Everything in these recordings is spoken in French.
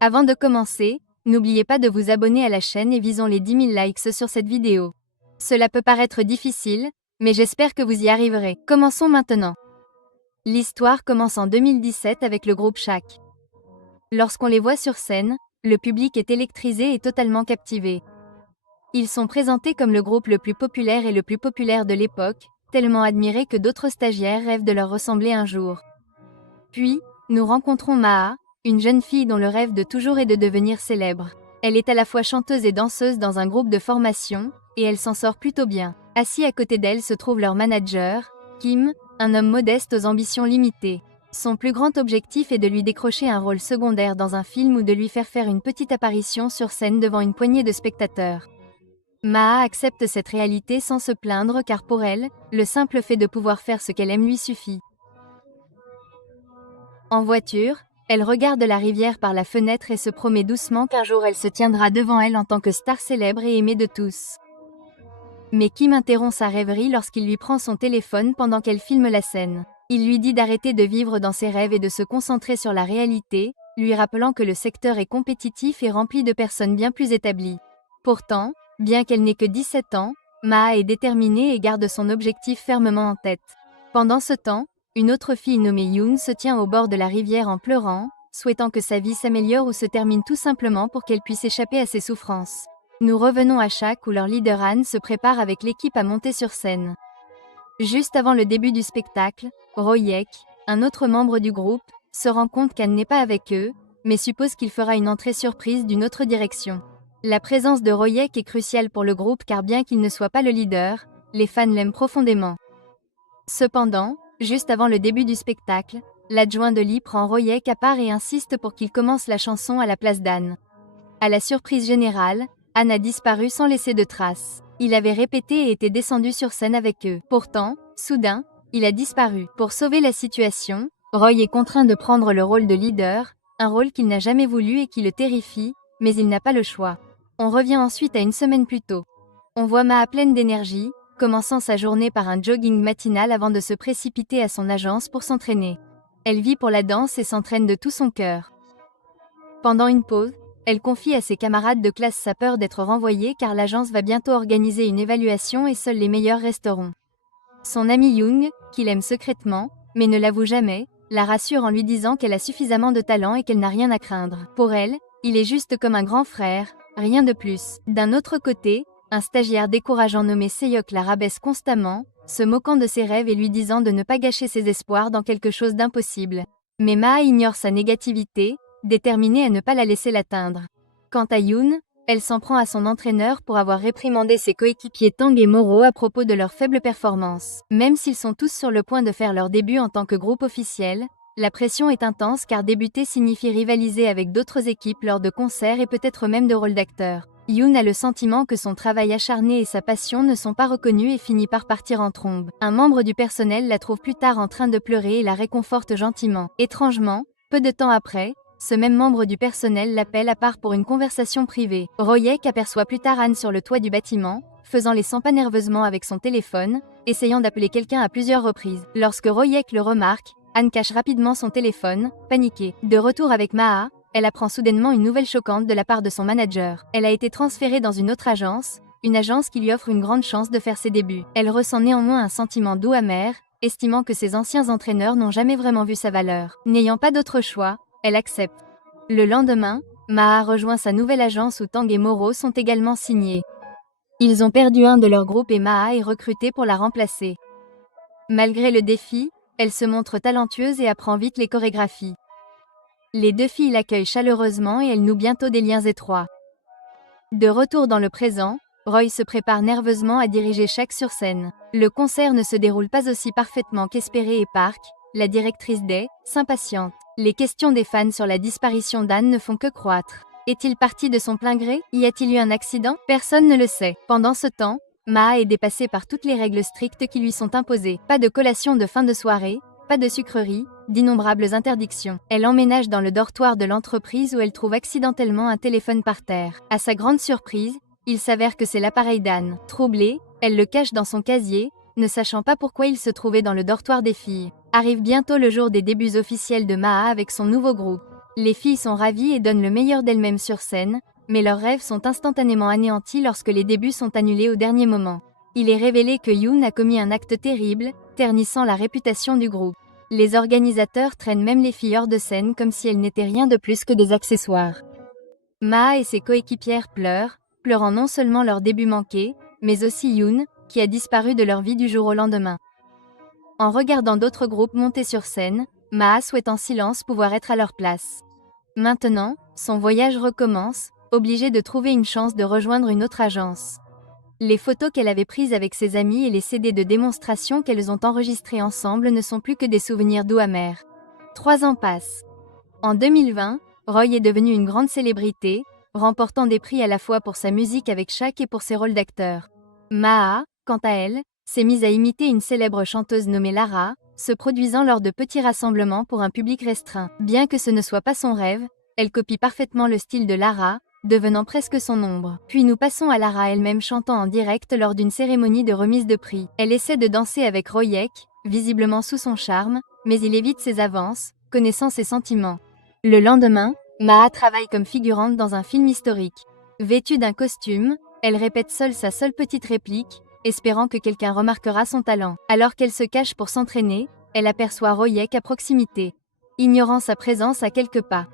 Avant de commencer, n'oubliez pas de vous abonner à la chaîne et visons les 10 000 likes sur cette vidéo. Cela peut paraître difficile, mais j'espère que vous y arriverez. Commençons maintenant. L'histoire commence en 2017 avec le groupe Shaq. Lorsqu'on les voit sur scène, le public est électrisé et totalement captivé. Ils sont présentés comme le groupe le plus populaire et le plus populaire de l'époque, tellement admirés que d'autres stagiaires rêvent de leur ressembler un jour. Puis, nous rencontrons Maa, une jeune fille dont le rêve de toujours est de devenir célèbre. Elle est à la fois chanteuse et danseuse dans un groupe de formation, et elle s'en sort plutôt bien. Assis à côté d'elle se trouve leur manager, Kim, un homme modeste aux ambitions limitées. Son plus grand objectif est de lui décrocher un rôle secondaire dans un film ou de lui faire une petite apparition sur scène devant une poignée de spectateurs. Maa accepte cette réalité sans se plaindre car pour elle, le simple fait de pouvoir faire ce qu'elle aime lui suffit. En voiture, elle regarde la rivière par la fenêtre et se promet doucement qu'un jour elle se tiendra devant elle en tant que star célèbre et aimée de tous. Mais Kim interrompt sa rêverie lorsqu'il lui prend son téléphone pendant qu'elle filme la scène. Il lui dit d'arrêter de vivre dans ses rêves et de se concentrer sur la réalité, lui rappelant que le secteur est compétitif et rempli de personnes bien plus établies. Pourtant, bien qu'elle n'ait que 17 ans, Maa est déterminée et garde son objectif fermement en tête. Pendant ce temps, une autre fille nommée Yoon se tient au bord de la rivière en pleurant, souhaitant que sa vie s'améliore ou se termine tout simplement pour qu'elle puisse échapper à ses souffrances. Nous revenons à Shaq où leur leader Han se prépare avec l'équipe à monter sur scène. Juste avant le début du spectacle, Royek, un autre membre du groupe, se rend compte qu'Han n'est pas avec eux, mais suppose qu'il fera une entrée surprise d'une autre direction. La présence de Royek est cruciale pour le groupe car bien qu'il ne soit pas le leader, les fans l'aiment profondément. Cependant, juste avant le début du spectacle, l'adjoint de Lee prend Royek à part et insiste pour qu'il commence la chanson à la place d'Han. À la surprise générale, Han a disparu sans laisser de traces. Il avait répété et était descendu sur scène avec eux. Pourtant, soudain, il a disparu. Pour sauver la situation, Roy est contraint de prendre le rôle de leader, un rôle qu'il n'a jamais voulu et qui le terrifie, mais il n'a pas le choix. On revient ensuite à une semaine plus tôt. On voit Maa pleine d'énergie, commençant sa journée par un jogging matinal avant de se précipiter à son agence pour s'entraîner. Elle vit pour la danse et s'entraîne de tout son cœur. Pendant une pause, elle confie à ses camarades de classe sa peur d'être renvoyée car l'agence va bientôt organiser une évaluation et seuls les meilleurs resteront. Son ami Young, qu'il aime secrètement, mais ne l'avoue jamais, la rassure en lui disant qu'elle a suffisamment de talent et qu'elle n'a rien à craindre. Pour elle, il est juste comme un grand frère, rien de plus. D'un autre côté, un stagiaire décourageant nommé Seyok la rabaisse constamment, se moquant de ses rêves et lui disant de ne pas gâcher ses espoirs dans quelque chose d'impossible. Mais Maa ignore sa négativité, déterminée à ne pas la laisser l'atteindre. Quant à Yoon, elle s'en prend à son entraîneur pour avoir réprimandé ses coéquipiers Tang et Moro à propos de leur faible performance. Même s'ils sont tous sur le point de faire leur début en tant que groupe officiel, la pression est intense car débuter signifie rivaliser avec d'autres équipes lors de concerts et peut-être même de rôles d'acteurs. Yoon a le sentiment que son travail acharné et sa passion ne sont pas reconnus et finit par partir en trombe. Un membre du personnel la trouve plus tard en train de pleurer et la réconforte gentiment. Étrangement, peu de temps après, ce même membre du personnel l'appelle à part pour une conversation privée. Royek aperçoit plus tard Han sur le toit du bâtiment, faisant les 100 pas nerveusement avec son téléphone, essayant d'appeler quelqu'un à plusieurs reprises. Lorsque Royek le remarque, Han cache rapidement son téléphone, paniquée. De retour avec Maa, elle apprend soudainement une nouvelle choquante de la part de son manager. Elle a été transférée dans une autre agence, une agence qui lui offre une grande chance de faire ses débuts. Elle ressent néanmoins un sentiment doux amer, estimant que ses anciens entraîneurs n'ont jamais vraiment vu sa valeur. N'ayant pas d'autre choix, elle accepte. Le lendemain, Maa rejoint sa nouvelle agence où Tang et Moro sont également signés. Ils ont perdu un de leur groupe et Maa est recrutée pour la remplacer. Malgré le défi, elle se montre talentueuse et apprend vite les chorégraphies. Les deux filles l'accueillent chaleureusement et elles nouent bientôt des liens étroits. De retour dans le présent, Roy se prépare nerveusement à diriger Shaq sur scène. Le concert ne se déroule pas aussi parfaitement qu'espéré et Park, la directrice des, s'impatiente. Les questions des fans sur la disparition d'Han ne font que croître. Est-il parti de son plein gré? Y a-t-il eu un accident? Personne ne le sait. Pendant ce temps, Maa est dépassée par toutes les règles strictes qui lui sont imposées. Pas de collation de fin de soirée, pas de sucreries, d'innombrables interdictions. Elle emménage dans le dortoir de l'entreprise où elle trouve accidentellement un téléphone par terre. À sa grande surprise, il s'avère que c'est l'appareil d'Han. Troublée, elle le cache dans son casier, ne sachant pas pourquoi il se trouvait dans le dortoir des filles. Arrive bientôt le jour des débuts officiels de Maa avec son nouveau groupe. Les filles sont ravies et donnent le meilleur d'elles-mêmes sur scène, mais leurs rêves sont instantanément anéantis lorsque les débuts sont annulés au dernier moment. Il est révélé que Yoon a commis un acte terrible, ternissant la réputation du groupe. Les organisateurs traînent même les filles hors de scène comme si elles n'étaient rien de plus que des accessoires. Maa et ses coéquipières pleurant non seulement leur début manqué, mais aussi Yoon, qui a disparu de leur vie du jour au lendemain. En regardant d'autres groupes monter sur scène, Maa souhaite en silence pouvoir être à leur place. Maintenant, son voyage recommence, obligée de trouver une chance de rejoindre une autre agence. Les photos qu'elle avait prises avec ses amis et les CD de démonstration qu'elles ont enregistrés ensemble ne sont plus que des souvenirs doux amers. 3 ans passent. En 2020, Roy est devenu une grande célébrité, remportant des prix à la fois pour sa musique avec Shaq et pour ses rôles d'acteur. Maa, quant à elle, s'est mise à imiter une célèbre chanteuse nommée Lara, se produisant lors de petits rassemblements pour un public restreint. Bien que ce ne soit pas son rêve, elle copie parfaitement le style de Lara, devenant presque son ombre. Puis nous passons à Lara elle-même chantant en direct lors d'une cérémonie de remise de prix. Elle essaie de danser avec Royek, visiblement sous son charme, mais il évite ses avances, connaissant ses sentiments. Le lendemain, Maa travaille comme figurante dans un film historique. Vêtue d'un costume, elle répète seule sa seule petite réplique, espérant que quelqu'un remarquera son talent. Alors qu'elle se cache pour s'entraîner, elle aperçoit Royek à proximité. Ignorant sa présence à quelques pas.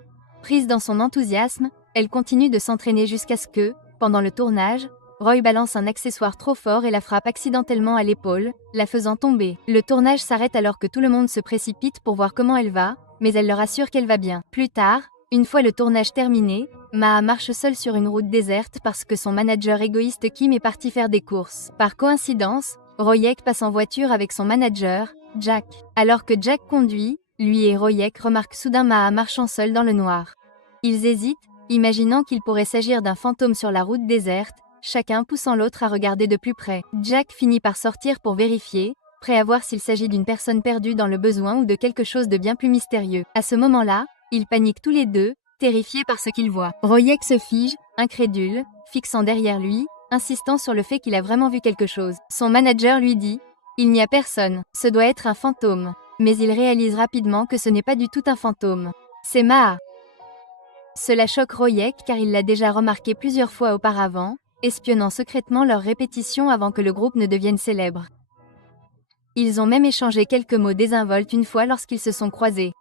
Prise dans son enthousiasme, elle continue de s'entraîner jusqu'à ce que, pendant le tournage, Roy balance un accessoire trop fort et la frappe accidentellement à l'épaule, la faisant tomber. Le tournage s'arrête alors que tout le monde se précipite pour voir comment elle va, mais elle leur assure qu'elle va bien. Plus tard, une fois le tournage terminé, Maa marche seule sur une route déserte parce que son manager égoïste Kim est parti faire des courses. Par coïncidence, Royek passe en voiture avec son manager, Jack. Alors que Jack conduit, lui et Royek remarquent soudain Maa marchant seule dans le noir. Ils hésitent, imaginant qu'il pourrait s'agir d'un fantôme sur la route déserte, chacun poussant l'autre à regarder de plus près. Jack finit par sortir pour vérifier, prêt à voir s'il s'agit d'une personne perdue dans le besoin ou de quelque chose de bien plus mystérieux. À ce moment-là, ils paniquent tous les deux, terrifiés par ce qu'ils voient. Royek se fige, incrédule, fixant derrière lui, insistant sur le fait qu'il a vraiment vu quelque chose. Son manager lui dit « Il n'y a personne, ce doit être un fantôme ». Mais il réalise rapidement que ce n'est pas du tout un fantôme. C'est Maa. Cela choque Royek car il l'a déjà remarqué plusieurs fois auparavant, espionnant secrètement leurs répétitions avant que le groupe ne devienne célèbre. Ils ont même échangé quelques mots désinvoltes une fois lorsqu'ils se sont croisés.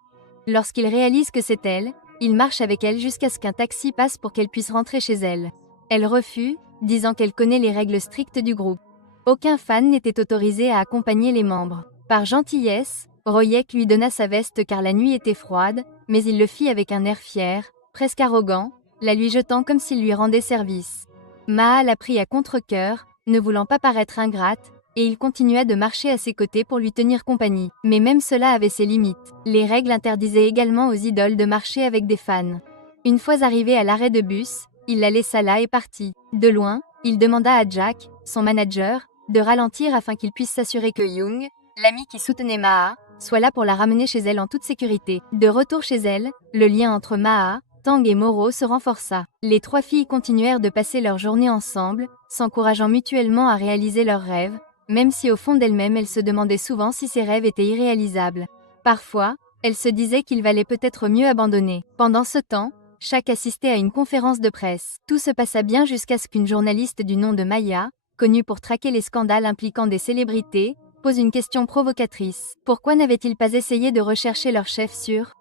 Lorsqu'il réalise que c'est elle, il marche avec elle jusqu'à ce qu'un taxi passe pour qu'elle puisse rentrer chez elle. Elle refuse, disant qu'elle connaît les règles strictes du groupe. Aucun fan n'était autorisé à accompagner les membres. Par gentillesse, Royek lui donna sa veste car la nuit était froide, mais il le fit avec un air fier, presque arrogant, la lui jetant comme s'il lui rendait service. Maa l'a pris à contre-cœur, ne voulant pas paraître ingrate, et il continua de marcher à ses côtés pour lui tenir compagnie. Mais même cela avait ses limites. Les règles interdisaient également aux idoles de marcher avec des fans. Une fois arrivé à l'arrêt de bus, il la laissa là et partit. De loin, il demanda à Jack, son manager, de ralentir afin qu'il puisse s'assurer que Young, l'ami qui soutenait Maa, soit là pour la ramener chez elle en toute sécurité. De retour chez elle, le lien entre Maa, Tang et Moro se renforça. Les 3 filles continuèrent de passer leur journée ensemble, s'encourageant mutuellement à réaliser leurs rêves, même si au fond d'elles-mêmes elles se demandaient souvent si ces rêves étaient irréalisables. Parfois, elles se disaient qu'il valait peut-être mieux abandonner. Pendant ce temps, Shaq assistait à une conférence de presse. Tout se passa bien jusqu'à ce qu'une journaliste du nom de Maya, connue pour traquer les scandales impliquant des célébrités, pose une question provocatrice. Pourquoi n'avait-il pas essayé de rechercher leur chef sûr?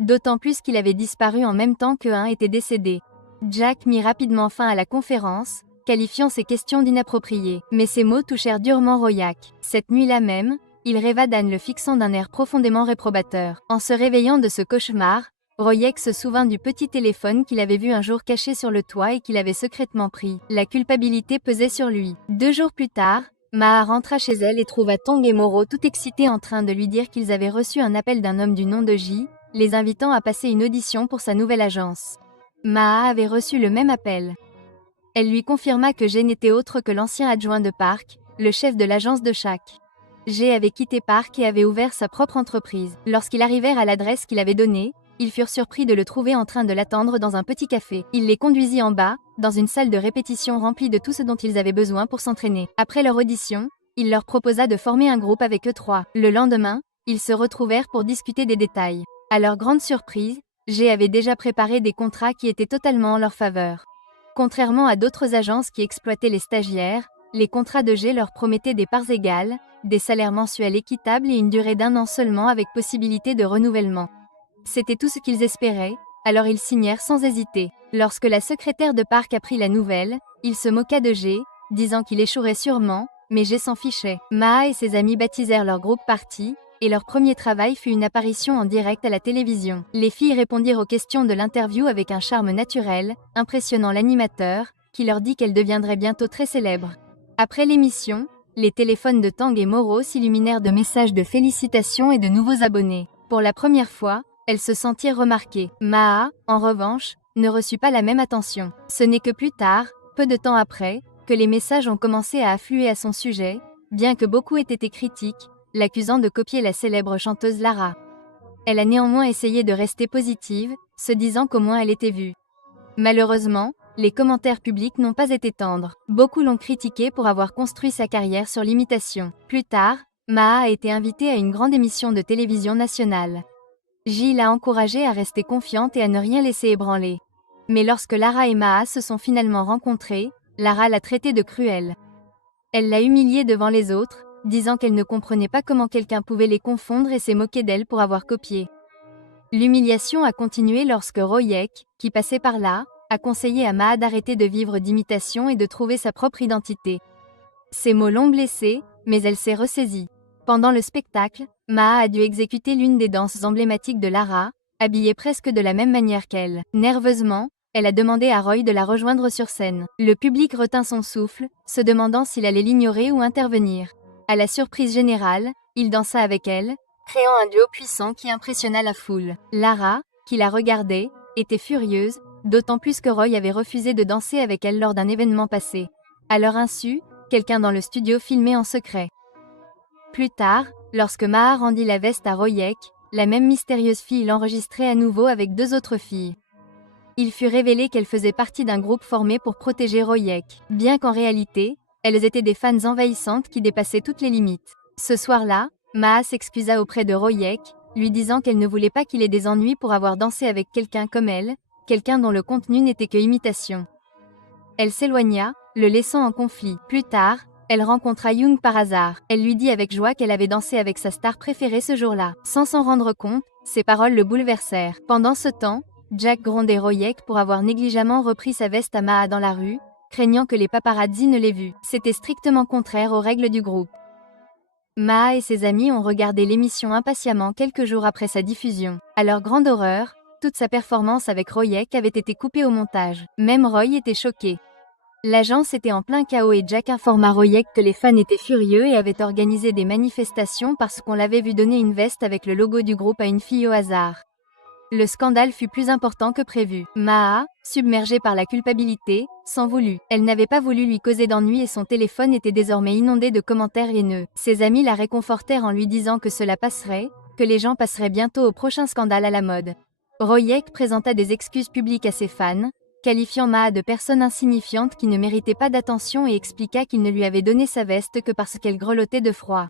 D'autant plus qu'il avait disparu en même temps qu'un était décédé. Jack mit rapidement fin à la conférence, qualifiant ces questions d'inappropriées. Mais ces mots touchèrent durement Royak. Cette nuit-là même, il rêva d'Anne le fixant d'un air profondément réprobateur. En se réveillant de ce cauchemar, Royek se souvint du petit téléphone qu'il avait vu un jour caché sur le toit et qu'il avait secrètement pris. La culpabilité pesait sur lui. 2 jours plus tard, Maa rentra chez elle et trouva Tong et Moro tout excités en train de lui dire qu'ils avaient reçu un appel d'un homme du nom de J, les invitant à passer une audition pour sa nouvelle agence. Maa avait reçu le même appel. Elle lui confirma que G n'était autre que l'ancien adjoint de Park, le chef de l'agence de Shaq. G avait quitté Park et avait ouvert sa propre entreprise. Lorsqu'ils arrivèrent à l'adresse qu'il avait donnée, ils furent surpris de le trouver en train de l'attendre dans un petit café. Il les conduisit en bas, dans une salle de répétition remplie de tout ce dont ils avaient besoin pour s'entraîner. Après leur audition, il leur proposa de former un groupe avec eux 3. Le lendemain, ils se retrouvèrent pour discuter des détails. À leur grande surprise, G avait déjà préparé des contrats qui étaient totalement en leur faveur. Contrairement à d'autres agences qui exploitaient les stagiaires, les contrats de G leur promettaient des parts égales, des salaires mensuels équitables et une durée d'1 an seulement avec possibilité de renouvellement. C'était tout ce qu'ils espéraient, alors ils signèrent sans hésiter. Lorsque la secrétaire de Park apprit la nouvelle, il se moqua de G, disant qu'il échouerait sûrement, mais G s'en fichait. Maa et ses amis baptisèrent leur groupe Party, et leur premier travail fut une apparition en direct à la télévision. Les filles répondirent aux questions de l'interview avec un charme naturel, impressionnant l'animateur, qui leur dit qu'elles deviendraient bientôt très célèbres. Après l'émission, les téléphones de Tang et Moro s'illuminèrent de messages de félicitations et de nouveaux abonnés. Pour la première fois, elles se sentirent remarquées. Maa, en revanche, ne reçut pas la même attention. Ce n'est que plus tard, peu de temps après, que les messages ont commencé à affluer à son sujet, bien que beaucoup aient été critiques, l'accusant de copier la célèbre chanteuse Lara. Elle a néanmoins essayé de rester positive, se disant qu'au moins elle était vue. Malheureusement, les commentaires publics n'ont pas été tendres. Beaucoup l'ont critiquée pour avoir construit sa carrière sur l'imitation. Plus tard, Maa a été invitée à une grande émission de télévision nationale. J l'a encouragée à rester confiante et à ne rien laisser ébranler. Mais lorsque Lara et Maa se sont finalement rencontrés, Lara l'a traitée de cruelle. Elle l'a humiliée devant les autres, disant qu'elle ne comprenait pas comment quelqu'un pouvait les confondre et s'est moquée d'elle pour avoir copié. L'humiliation a continué lorsque Royek, qui passait par là, a conseillé à Maa d'arrêter de vivre d'imitation et de trouver sa propre identité. Ces mots l'ont blessée, mais elle s'est ressaisie. Pendant le spectacle, Maa a dû exécuter l'une des danses emblématiques de Lara, habillée presque de la même manière qu'elle. Nerveusement, elle a demandé à Roy de la rejoindre sur scène. Le public retint son souffle, se demandant s'il allait l'ignorer ou intervenir. À la surprise générale, il dansa avec elle, créant un duo puissant qui impressionna la foule. Lara, qui la regardait, était furieuse, d'autant plus que Roy avait refusé de danser avec elle lors d'un événement passé. À leur insu, quelqu'un dans le studio filmait en secret. Plus tard, lorsque Maa rendit la veste à Royek, la même mystérieuse fille l'enregistrait à nouveau avec 2 autres filles. Il fut révélé qu'elles faisaient partie d'un groupe formé pour protéger Royek, bien qu'en réalité, elles étaient des fans envahissantes qui dépassaient toutes les limites. Ce soir-là, Maa s'excusa auprès de Royek, lui disant qu'elle ne voulait pas qu'il ait des ennuis pour avoir dansé avec quelqu'un comme elle, quelqu'un dont le contenu n'était que imitation. Elle s'éloigna, le laissant en conflit. Plus tard, elle rencontra Young par hasard. Elle lui dit avec joie qu'elle avait dansé avec sa star préférée ce jour-là. Sans s'en rendre compte, ses paroles le bouleversèrent. Pendant ce temps, Jack grondait Royek pour avoir négligemment repris sa veste à Maa dans la rue, craignant que les paparazzi ne l'aient vue. C'était strictement contraire aux règles du groupe. Maa et ses amis ont regardé l'émission impatiemment quelques jours après sa diffusion. À leur grande horreur, toute sa performance avec Royek avait été coupée au montage. Même Roy était choqué. L'agence était en plein chaos et Jack informa Royek que les fans étaient furieux et avaient organisé des manifestations parce qu'on l'avait vu donner une veste avec le logo du groupe à une fille au hasard. Le scandale fut plus important que prévu. Maa, submergée par la culpabilité, s'en voulut. Elle n'avait pas voulu lui causer d'ennui et son téléphone était désormais inondé de commentaires haineux. Ses amis la réconfortèrent en lui disant que cela passerait, que les gens passeraient bientôt au prochain scandale à la mode. Royek présenta des excuses publiques à ses fans, qualifiant Maa de personne insignifiante qui ne méritait pas d'attention et expliqua qu'il ne lui avait donné sa veste que parce qu'elle grelottait de froid.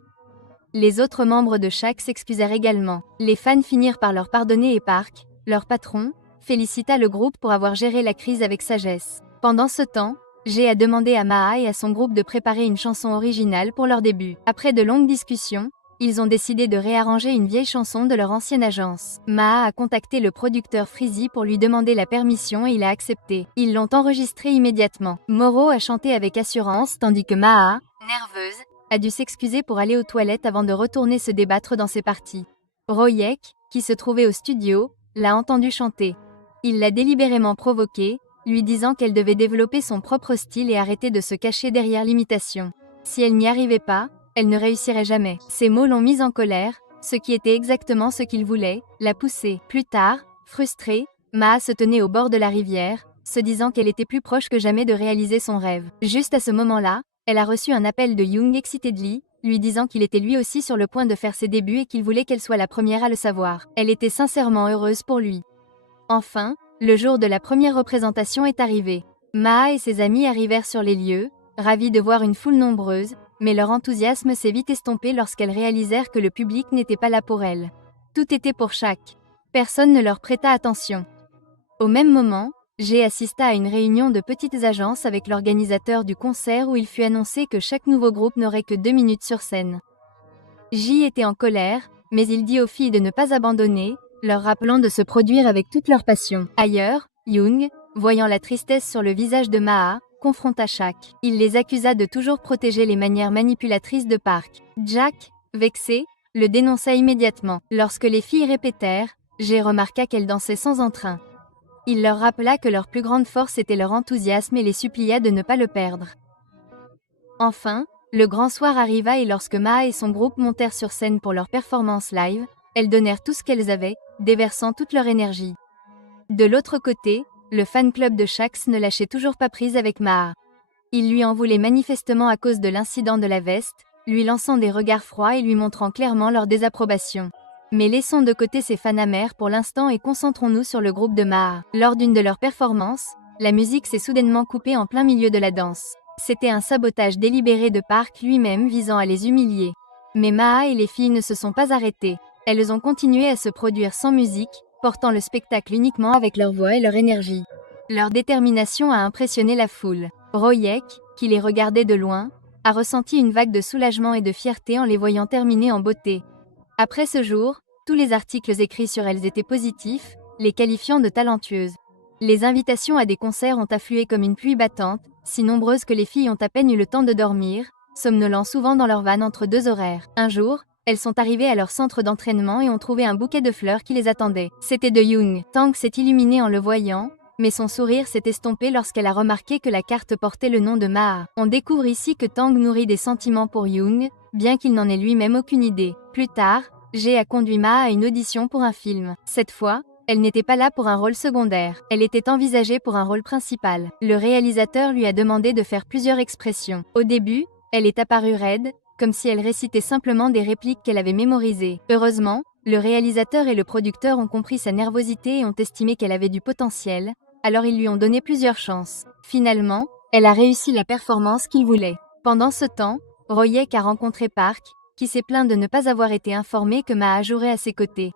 Les autres membres de Shaq s'excusèrent également. Les fans finirent par leur pardonner et Park, leur patron, félicita le groupe pour avoir géré la crise avec sagesse. Pendant ce temps, G a demandé à Maa et à son groupe de préparer une chanson originale pour leur début. Après de longues discussions, ils ont décidé de réarranger une vieille chanson de leur ancienne agence. Maa a contacté le producteur Freezy pour lui demander la permission et il a accepté. Ils l'ont enregistrée immédiatement. Moro a chanté avec assurance tandis que Maa, nerveuse, a dû s'excuser pour aller aux toilettes avant de retourner se débattre dans ses parties. Royek, qui se trouvait au studio, l'a entendu chanter. Il l'a délibérément provoquée, lui disant qu'elle devait développer son propre style et arrêter de se cacher derrière l'imitation. Si elle n'y arrivait pas, elle ne réussirait jamais. Ces mots l'ont mise en colère, ce qui était exactement ce qu'il voulait, la pousser. Plus tard, frustrée, Maa se tenait au bord de la rivière, se disant qu'elle était plus proche que jamais de réaliser son rêve. Juste à ce moment-là, elle a reçu un appel de Young Excitedly, lui disant qu'il était lui aussi sur le point de faire ses débuts et qu'il voulait qu'elle soit la première à le savoir. Elle était sincèrement heureuse pour lui. Enfin, le jour de la première représentation est arrivé. Maa et ses amis arrivèrent sur les lieux, ravis de voir une foule nombreuse, mais leur enthousiasme s'est vite estompé lorsqu'elles réalisèrent que le public n'était pas là pour elles. Tout était pour Shaq. Personne ne leur prêta attention. Au même moment, G assista à une réunion de petites agences avec l'organisateur du concert où il fut annoncé que chaque nouveau groupe n'aurait que 2 minutes sur scène. J était en colère, mais il dit aux filles de ne pas abandonner, leur rappelant de se produire avec toute leur passion. Ailleurs, Young, voyant la tristesse sur le visage de Maa, confronta Shak. Il les accusa de toujours protéger les manières manipulatrices de Park. Jack, vexé, le dénonça immédiatement. Lorsque les filles répétèrent, G remarqua qu'elles dansaient sans entrain. Il leur rappela que leur plus grande force était leur enthousiasme et les supplia de ne pas le perdre. Enfin, le grand soir arriva et lorsque Maa et son groupe montèrent sur scène pour leur performance live, elles donnèrent tout ce qu'elles avaient, déversant toute leur énergie. De l'autre côté, le fan club de Shax ne lâchait toujours pas prise avec Maa. Il lui en voulait manifestement à cause de l'incident de la veste, lui lançant des regards froids et lui montrant clairement leur désapprobation. Mais laissons de côté ces fans amers pour l'instant et concentrons-nous sur le groupe de Maa. Lors d'une de leurs performances, la musique s'est soudainement coupée en plein milieu de la danse. C'était un sabotage délibéré de Park lui-même visant à les humilier. Mais Maa et les filles ne se sont pas arrêtées. Elles ont continué à se produire sans musique, portant le spectacle uniquement avec leur voix et leur énergie. Leur détermination a impressionné la foule. Royek, qui les regardait de loin, a ressenti une vague de soulagement et de fierté en les voyant terminer en beauté. Après ce jour, tous les articles écrits sur elles étaient positifs, les qualifiant de talentueuses. Les invitations à des concerts ont afflué comme une pluie battante, si nombreuses que les filles ont à peine eu le temps de dormir, somnolant souvent dans leur van entre deux horaires. Un jour, elles sont arrivées à leur centre d'entraînement et ont trouvé un bouquet de fleurs qui les attendait. C'était de Young. Tang s'est illuminée en le voyant, mais son sourire s'est estompé lorsqu'elle a remarqué que la carte portait le nom de Maa. On découvre ici que Tang nourrit des sentiments pour Young, bien qu'il n'en ait lui-même aucune idée. Plus tard, G a conduit Maa à une audition pour un film. Cette fois, elle n'était pas là pour un rôle secondaire. Elle était envisagée pour un rôle principal. Le réalisateur lui a demandé de faire plusieurs expressions. Au début, elle est apparue raide, comme si elle récitait simplement des répliques qu'elle avait mémorisées. Heureusement, le réalisateur et le producteur ont compris sa nervosité et ont estimé qu'elle avait du potentiel, alors ils lui ont donné plusieurs chances. Finalement, elle a réussi la performance qu'il voulait. Pendant ce temps, Royek a rencontré Park, qui s'est plaint de ne pas avoir été informé que Maa jouerait à ses côtés.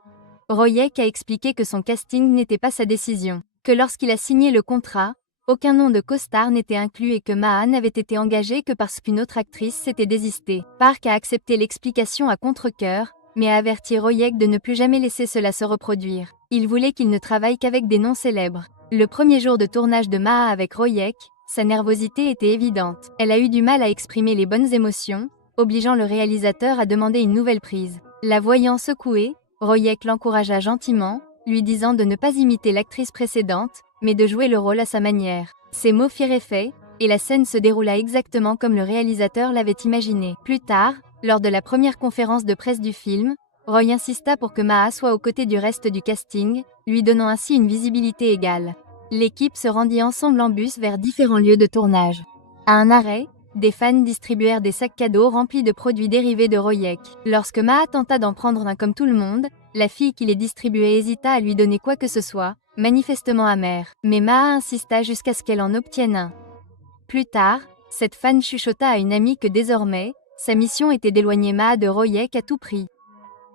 Royek a expliqué que son casting n'était pas sa décision, que lorsqu'il a signé le contrat, aucun nom de co-star n'était inclus et que Maa n'avait été engagée que parce qu'une autre actrice s'était désistée. Park a accepté l'explication à contre-cœur, mais a averti Royek de ne plus jamais laisser cela se reproduire. Il voulait qu'il ne travaille qu'avec des noms célèbres. Le premier jour de tournage de Maa avec Royek, sa nervosité était évidente. Elle a eu du mal à exprimer les bonnes émotions, obligeant le réalisateur à demander une nouvelle prise. La voyant secouée, Royek l'encouragea gentiment, lui disant de ne pas imiter l'actrice précédente, mais de jouer le rôle à sa manière. Ces mots firent effet, et la scène se déroula exactement comme le réalisateur l'avait imaginé. Plus tard, lors de la première conférence de presse du film, Roy insista pour que Maa soit aux côtés du reste du casting, lui donnant ainsi une visibilité égale. L'équipe se rendit ensemble en bus vers différents lieux de tournage. À un arrêt, des fans distribuèrent des sacs cadeaux remplis de produits dérivés de Royek. Lorsque Maa tenta d'en prendre un comme tout le monde, la fille qui les distribuait hésita à lui donner quoi que ce soit, manifestement amère. Mais Maa insista jusqu'à ce qu'elle en obtienne un. Plus tard, cette fan chuchota à une amie que désormais, sa mission était d'éloigner Maa de Royek à tout prix.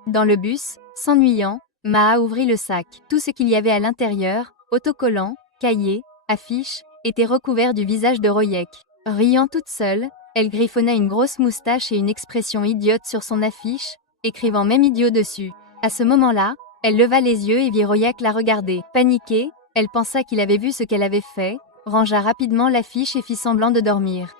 Dans le bus, s'ennuyant, Maa ouvrit le sac. Tout ce qu'il y avait à l'intérieur, autocollants, cahiers, affiches, était recouvert du visage de Royek. Riant toute seule, elle griffonna une grosse moustache et une expression idiote sur son affiche, écrivant même idiot dessus. À ce moment-là, elle leva les yeux et vit Royek la regarder. Paniquée, elle pensa qu'il avait vu ce qu'elle avait fait, rangea rapidement l'affiche et fit semblant de dormir.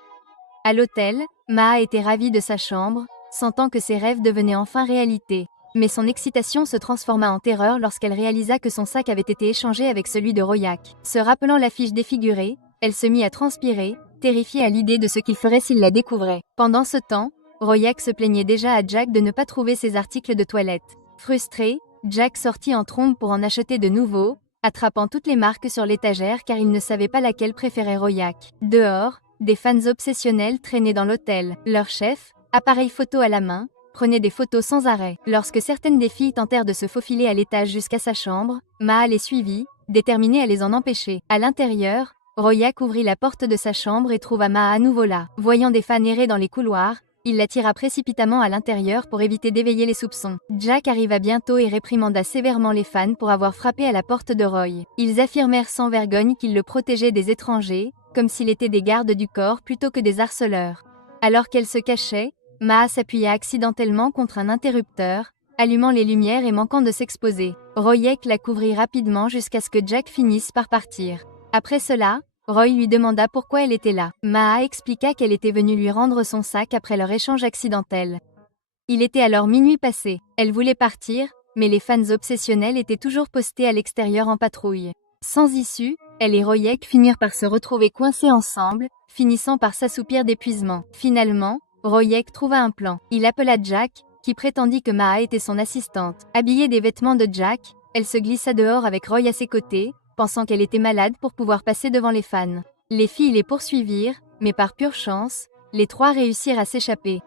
À l'hôtel, Maa était ravie de sa chambre, sentant que ses rêves devenaient enfin réalité. Mais son excitation se transforma en terreur lorsqu'elle réalisa que son sac avait été échangé avec celui de Royek. Se rappelant l'affiche défigurée, elle se mit à transpirer, terrifiée à l'idée de ce qu'il ferait s'il la découvrait. Pendant ce temps, Royek se plaignait déjà à Jack de ne pas trouver ses articles de toilette. Frustré, Jack sortit en trombe pour en acheter de nouveaux, attrapant toutes les marques sur l'étagère car il ne savait pas laquelle préférait Royek. Dehors, des fans obsessionnels traînaient dans l'hôtel. Leur chef, appareil photo à la main, prenait des photos sans arrêt. Lorsque certaines des filles tentèrent de se faufiler à l'étage jusqu'à sa chambre, Maa les suivit, déterminée à les en empêcher. À l'intérieur, Royek ouvrit la porte de sa chambre et trouva Maa à nouveau là. Voyant des fans errer dans les couloirs, Il la tira précipitamment à l'intérieur pour éviter d'éveiller les soupçons. Jack arriva bientôt et réprimanda sévèrement les fans pour avoir frappé à la porte de Roy. Ils affirmèrent sans vergogne qu'il le protégeait des étrangers, comme s'il était des gardes du corps plutôt que des harceleurs. Alors qu'elle se cachait, Maa s'appuya accidentellement contre un interrupteur, allumant les lumières et manquant de s'exposer. Royek la couvrit rapidement jusqu'à ce que Jack finisse par partir. Après cela, Roy lui demanda pourquoi elle était là. Maa expliqua qu'elle était venue lui rendre son sac après leur échange accidentel. Il était alors minuit passé. Elle voulait partir, mais les fans obsessionnels étaient toujours postés à l'extérieur en patrouille. Sans issue, elle et Royek finirent par se retrouver coincés ensemble, finissant par s'assoupir d'épuisement. Finalement, Royek trouva un plan. Il appela Jack, qui prétendit que Maa était son assistante. Habillée des vêtements de Jack, elle se glissa dehors avec Roy à ses côtés, pensant qu'elle était malade pour pouvoir passer devant les fans. Les filles les poursuivirent, mais par pure chance, les trois réussirent à s'échapper.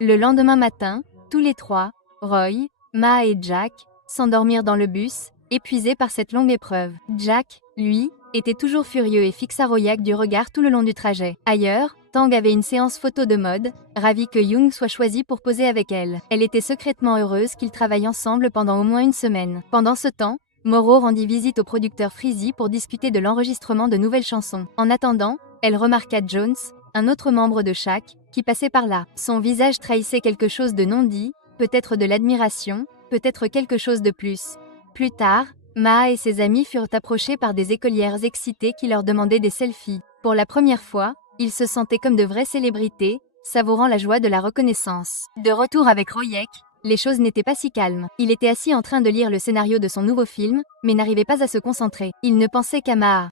Le lendemain matin, tous les trois, Roy, Maa et Jack, s'endormirent dans le bus, épuisés par cette longue épreuve. Jack, lui, était toujours furieux et fixa Royak du regard tout le long du trajet. Ailleurs, Tang avait une séance photo de mode, ravie que Young soit choisi pour poser avec elle. Elle était secrètement heureuse qu'ils travaillent ensemble pendant au moins une semaine. Pendant ce temps, Moro rendit visite au producteur Freezy pour discuter de l'enregistrement de nouvelles chansons. En attendant, elle remarqua Jones, un autre membre de Shaq, qui passait par là. Son visage trahissait quelque chose de non dit, peut-être de l'admiration, peut-être quelque chose de plus. Plus tard, Maa et ses amis furent approchés par des écolières excitées qui leur demandaient des selfies. Pour la première fois, ils se sentaient comme de vraies célébrités, savourant la joie de la reconnaissance. De retour avec Royek, les choses n'étaient pas si calmes. Il était assis en train de lire le scénario de son nouveau film, mais n'arrivait pas à se concentrer. Il ne pensait qu'à Maa.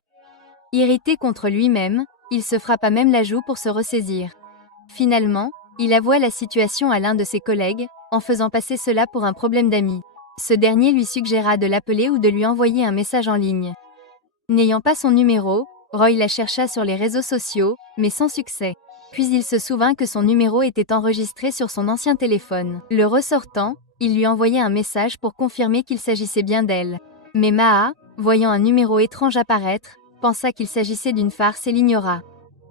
Irrité contre lui-même, il se frappa même la joue pour se ressaisir. Finalement, il avoua la situation à l'un de ses collègues, en faisant passer cela pour un problème d'amis. Ce dernier lui suggéra de l'appeler ou de lui envoyer un message en ligne. N'ayant pas son numéro, Roy la chercha sur les réseaux sociaux, mais sans succès. Puis il se souvint que son numéro était enregistré sur son ancien téléphone. Le ressortant, il lui envoyait un message pour confirmer qu'il s'agissait bien d'elle. Mais Maa, voyant un numéro étrange apparaître, pensa qu'il s'agissait d'une farce et l'ignora.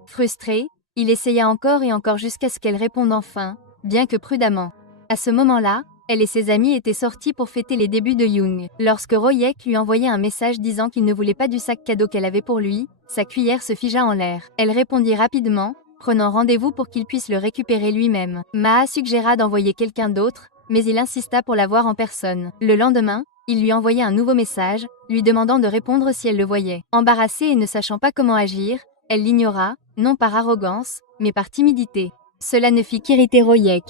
Frustré, il essaya encore et encore jusqu'à ce qu'elle réponde enfin, bien que prudemment. À ce moment-là, elle et ses amis étaient sortis pour fêter les débuts de Young. Lorsque Royek lui envoyait un message disant qu'il ne voulait pas du sac cadeau qu'elle avait pour lui, sa cuillère se figea en l'air. Elle répondit rapidement, prenant rendez-vous pour qu'il puisse le récupérer lui-même. Maa suggéra d'envoyer quelqu'un d'autre, mais il insista pour la voir en personne. Le lendemain, il lui envoya un nouveau message, lui demandant de répondre si elle le voyait. Embarrassée et ne sachant pas comment agir, elle l'ignora, non par arrogance, mais par timidité. Cela ne fit qu'irriter Royek.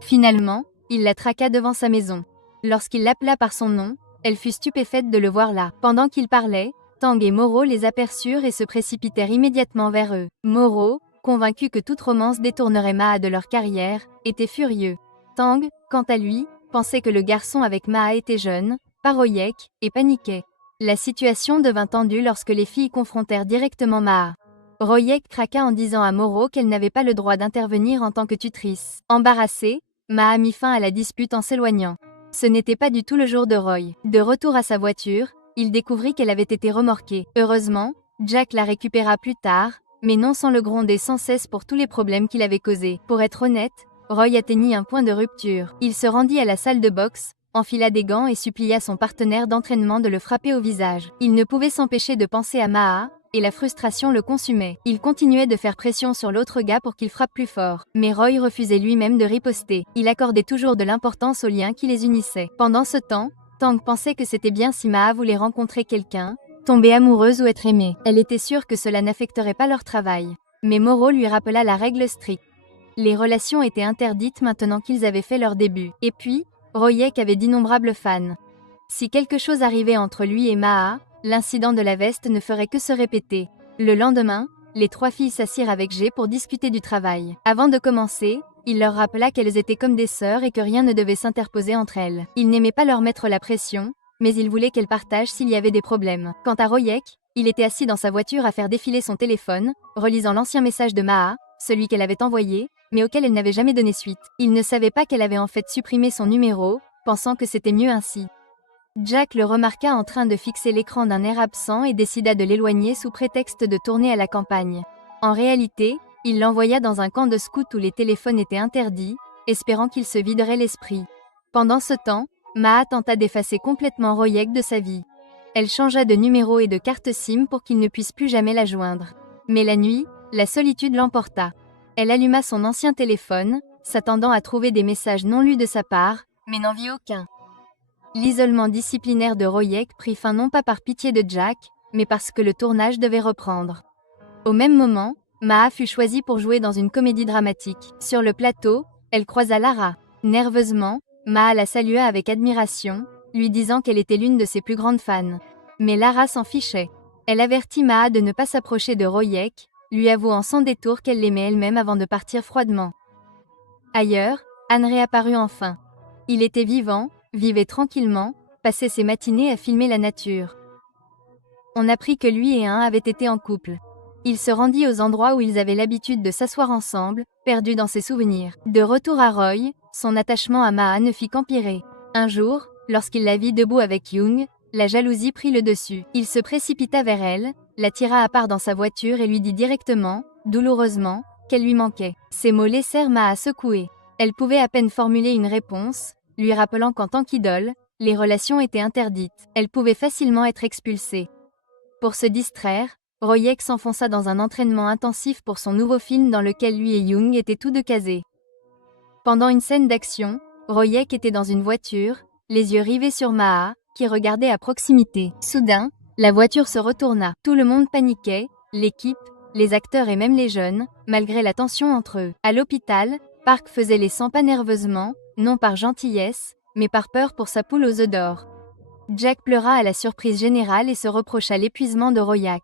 Finalement, il la traqua devant sa maison. Lorsqu'il l'appela par son nom, elle fut stupéfaite de le voir là. Pendant qu'il parlait, Tang et Moro les aperçurent et se précipitèrent immédiatement vers eux. Moro, convaincu que toute romance détournerait Maa de leur carrière, était furieux. Tang, quant à lui, pensait que le garçon avec Maa était jeune, pas Royek, et paniquait. La situation devint tendue lorsque les filles confrontèrent directement Maa. Royek craqua en disant à Moro qu'elle n'avait pas le droit d'intervenir en tant que tutrice. Embarrassée, Maa mit fin à la dispute en s'éloignant. Ce n'était pas du tout le jour de Roy. De retour à sa voiture, il découvrit qu'elle avait été remorquée. Heureusement, Jack la récupéra plus tard, mais non sans le gronder sans cesse pour tous les problèmes qu'il avait causés. Pour être honnête, Roy atteignit un point de rupture. Il se rendit à la salle de boxe, enfila des gants et supplia son partenaire d'entraînement de le frapper au visage. Il ne pouvait s'empêcher de penser à Maa, et la frustration le consumait. Il continuait de faire pression sur l'autre gars pour qu'il frappe plus fort. Mais Roy refusait lui-même de riposter. Il accordait toujours de l'importance aux liens qui les unissaient. Pendant ce temps, Tang pensait que c'était bien si Maa voulait rencontrer quelqu'un, tomber amoureuse ou être aimée. Elle était sûre que cela n'affecterait pas leur travail. Mais Moro lui rappela la règle stricte. Les relations étaient interdites maintenant qu'ils avaient fait leur début. Et puis, Royek avait d'innombrables fans. Si quelque chose arrivait entre lui et Maa, l'incident de la veste ne ferait que se répéter. Le lendemain, les trois filles s'assirent avec G pour discuter du travail. Avant de commencer, il leur rappela qu'elles étaient comme des sœurs et que rien ne devait s'interposer entre elles. Il n'aimait pas leur mettre la pression, mais il voulait qu'elles partagent s'il y avait des problèmes. Quant à Royek, il était assis dans sa voiture à faire défiler son téléphone, relisant l'ancien message de Maa, celui qu'elle avait envoyé, mais auquel elle n'avait jamais donné suite. Il ne savait pas qu'elle avait en fait supprimé son numéro, pensant que c'était mieux ainsi. Jack le remarqua en train de fixer l'écran d'un air absent et décida de l'éloigner sous prétexte de tourner à la campagne. En réalité, il l'envoya dans un camp de scouts où les téléphones étaient interdits, espérant qu'il se viderait l'esprit. Pendant ce temps, Maha tenta d'effacer complètement Royek de sa vie. Elle changea de numéro et de carte SIM pour qu'il ne puisse plus jamais la joindre. Mais la nuit, la solitude l'emporta. Elle alluma son ancien téléphone, s'attendant à trouver des messages non lus de sa part, mais n'en vit aucun. L'isolement disciplinaire de Royek prit fin non pas par pitié de Jack, mais parce que le tournage devait reprendre. Au même moment, Maha fut choisie pour jouer dans une comédie dramatique. Sur le plateau, elle croisa Lara. Nerveusement, Maha la salua avec admiration, lui disant qu'elle était l'une de ses plus grandes fans. Mais Lara s'en fichait. Elle avertit Maha de ne pas s'approcher de Royek, lui avouant sans détour qu'elle l'aimait elle-même avant de partir froidement. Ailleurs, Anne réapparut enfin. Il était vivant, vivait tranquillement, passait ses matinées à filmer la nature. On apprit que lui et Anne avaient été en couple. Il se rendit aux endroits où ils avaient l'habitude de s'asseoir ensemble, perdu dans ses souvenirs. De retour à Roy, son attachement à Maha ne fit qu'empirer. Un jour, lorsqu'il la vit debout avec Young, la jalousie prit le dessus. Il se précipita vers elle, la tira à part dans sa voiture et lui dit directement, douloureusement, qu'elle lui manquait. Ces mots laissèrent Maha secouée. Elle pouvait à peine formuler une réponse, lui rappelant qu'en tant qu'idole, les relations étaient interdites. Elle pouvait facilement être expulsée. Pour se distraire, Royek s'enfonça dans un entraînement intensif pour son nouveau film dans lequel lui et Young étaient tous deux casés. Pendant une scène d'action, Royek était dans une voiture, les yeux rivés sur Maha, qui regardait à proximité. Soudain, la voiture se retourna. Tout le monde paniquait, l'équipe, les acteurs et même les jeunes, malgré la tension entre eux. À l'hôpital, Park faisait les 100 pas nerveusement, non par gentillesse, mais par peur pour sa poule aux œufs d'or. Jack pleura à la surprise générale et se reprocha l'épuisement de Royek.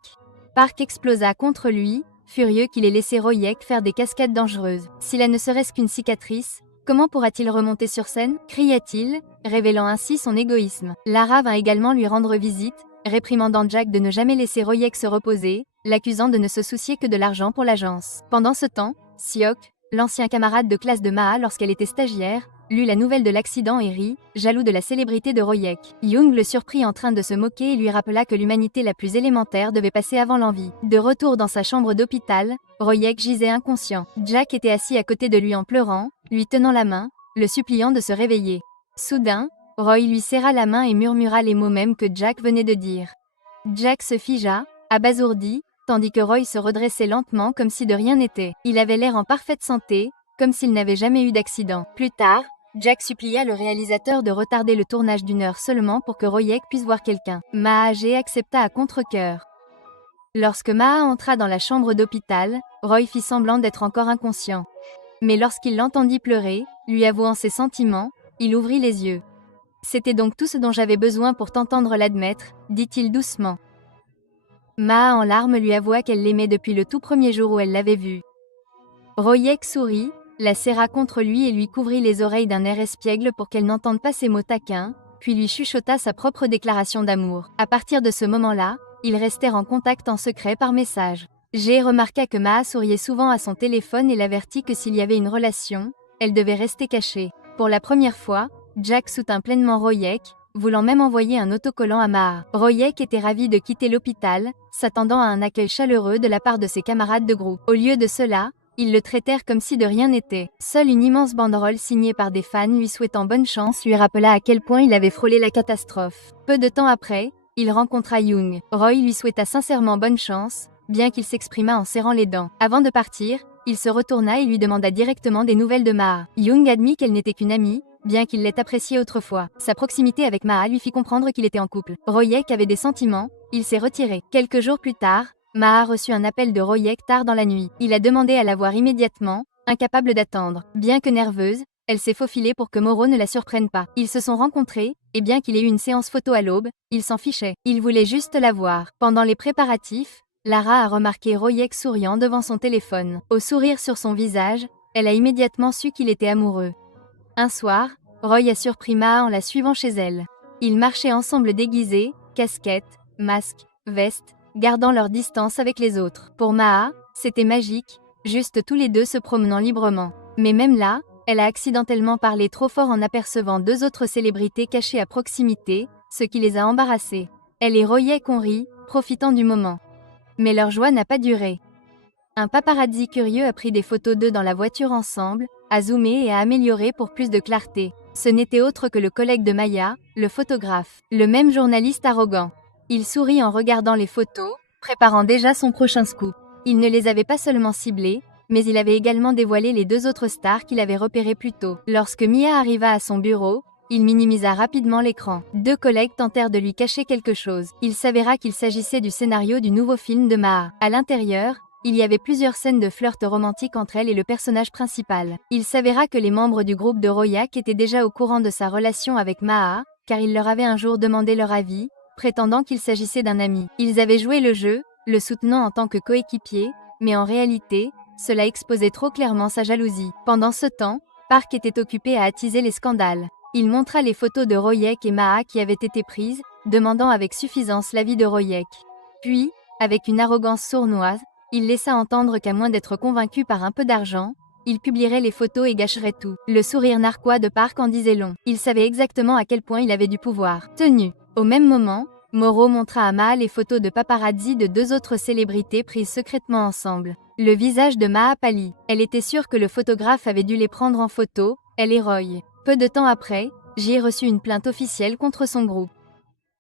Park explosa contre lui, furieux qu'il ait laissé Royek faire des cascades dangereuses. S'il ne serait-ce qu'une cicatrice, comment pourra-t-il remonter sur scène? Cria-t-il, révélant ainsi son égoïsme. Lara vint également lui rendre visite, réprimandant Jack de ne jamais laisser Royek se reposer, l'accusant de ne se soucier que de l'argent pour l'agence. Pendant ce temps, Seok, l'ancien camarade de classe de Maha lorsqu'elle était stagiaire, lut la nouvelle de l'accident et rit, jaloux de la célébrité de Royek. Young le surprit en train de se moquer et lui rappela que l'humanité la plus élémentaire devait passer avant l'envie. De retour dans sa chambre d'hôpital, Royek gisait inconscient. Jack était assis à côté de lui en pleurant, lui tenant la main, le suppliant de se réveiller. Soudain, Roy lui serra la main et murmura les mots mêmes que Jack venait de dire. Jack se figea, abasourdi, tandis que Roy se redressait lentement comme si de rien n'était. Il avait l'air en parfaite santé, comme s'il n'avait jamais eu d'accident. Plus tard, Jack supplia le réalisateur de retarder le tournage d'1 heure seulement pour que Royek puisse voir quelqu'un. Maha accepta à contre-cœur. Lorsque Maha entra dans la chambre d'hôpital, Roy fit semblant d'être encore inconscient. Mais lorsqu'il l'entendit pleurer, lui avouant ses sentiments, il ouvrit les yeux. « C'était donc tout ce dont j'avais besoin pour t'entendre l'admettre, » dit-il doucement. Maha en larmes lui avoua qu'elle l'aimait depuis le tout premier jour où elle l'avait vu. Royek sourit, la serra contre lui et lui couvrit les oreilles d'un air espiègle pour qu'elle n'entende pas ses mots taquins, puis lui chuchota sa propre déclaration d'amour. À partir de ce moment-là, ils restèrent en contact en secret par message. Jay remarqua que Maha souriait souvent à son téléphone et l'avertit que s'il y avait une relation, elle devait rester cachée. Pour la première fois, Jack soutint pleinement Royek, voulant même envoyer un autocollant à Maha. Royek était ravi de quitter l'hôpital, s'attendant à un accueil chaleureux de la part de ses camarades de groupe. Au lieu de cela, ils le traitèrent comme si de rien n'était. Seule une immense banderole signée par des fans lui souhaitant bonne chance lui rappela à quel point il avait frôlé la catastrophe. Peu de temps après, il rencontra Young. Roy lui souhaita sincèrement bonne chance, bien qu'il s'exprimât en serrant les dents. Avant de partir, il se retourna et lui demanda directement des nouvelles de Maha. Young admit qu'elle n'était qu'une amie, bien qu'il l'ait appréciée autrefois. Sa proximité avec Maha lui fit comprendre qu'il était en couple. Royek avait des sentiments, il s'est retiré. Quelques jours plus tard, Maha reçut un appel de Royek tard dans la nuit. Il a demandé à la voir immédiatement, incapable d'attendre. Bien que nerveuse, elle s'est faufilée pour que Moro ne la surprenne pas. Ils se sont rencontrés, et bien qu'il ait eu une séance photo à l'aube, il s'en fichait. Il voulait juste la voir. Pendant les préparatifs, Lara a remarqué Royek souriant devant son téléphone. Au sourire sur son visage, elle a immédiatement su qu'il était amoureux. Un soir, Roy a surpris Maha en la suivant chez elle. Ils marchaient ensemble déguisés, casquettes, masques, vestes, gardant leur distance avec les autres. Pour Maha, c'était magique, juste tous les deux se promenant librement. Mais même là, elle a accidentellement parlé trop fort en apercevant 2 autres célébrités cachées à proximité, ce qui les a embarrassés. Elle et Royek ont ri, profitant du moment. Mais leur joie n'a pas duré. Un paparazzi curieux a pris des photos d'eux dans la voiture ensemble, a zoomé et a amélioré pour plus de clarté. Ce n'était autre que le collègue de Maya, le photographe. Le même journaliste arrogant. Il sourit en regardant les photos, préparant déjà son prochain scoop. Il ne les avait pas seulement ciblées, mais il avait également dévoilé les 2 autres stars qu'il avait repérées plus tôt. Lorsque Mia arriva à son bureau, il minimisa rapidement l'écran. 2 collègues tentèrent de lui cacher quelque chose. Il s'avéra qu'il s'agissait du scénario du nouveau film de Maa. À l'intérieur, il y avait plusieurs scènes de flirt romantique entre elle et le personnage principal. Il s'avéra que les membres du groupe de Royak étaient déjà au courant de sa relation avec Maa, car il leur avait un jour demandé leur avis, prétendant qu'il s'agissait d'un ami. Ils avaient joué le jeu, le soutenant en tant que coéquipier, mais en réalité, cela exposait trop clairement sa jalousie. Pendant ce temps, Park était occupé à attiser les scandales. Il montra les photos de Royek et Maa qui avaient été prises, demandant avec suffisance l'avis de Royek. Puis, avec une arrogance sournoise, il laissa entendre qu'à moins d'être convaincu par un peu d'argent, il publierait les photos et gâcherait tout. Le sourire narquois de Park en disait long. Il savait exactement à quel point il avait du pouvoir. Tenu. Au même moment, Moro montra à Maa les photos de paparazzi de 2 autres célébrités prises secrètement ensemble. Le visage de Maa pâlit. Elle était sûre que le photographe avait dû les prendre en photo, elle et Roy. Peu de temps après, J reçut une plainte officielle contre son groupe.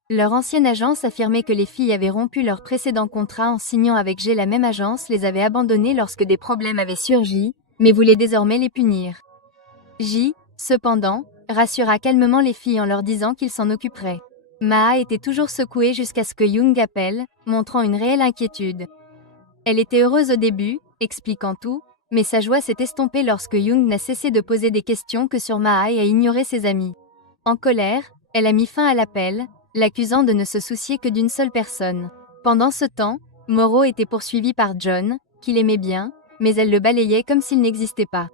Leur ancienne agence affirmait que les filles avaient rompu leur précédent contrat en signant avec G. La même agence les avait abandonnées lorsque des problèmes avaient surgi, mais voulait désormais les punir. J, cependant, rassura calmement les filles en leur disant qu'il s'en occuperait. Maa était toujours secouée jusqu'à ce que Young appelle, montrant une réelle inquiétude. Elle était heureuse au début, expliquant tout, mais sa joie s'est estompée lorsque Young n'a cessé de poser des questions que sur Maa et a ignoré ses amis. En colère, elle a mis fin à l'appel, l'accusant de ne se soucier que d'une seule personne. Pendant ce temps, Moro était poursuivi par John, qu'il aimait bien, mais elle le balayait comme s'il n'existait pas.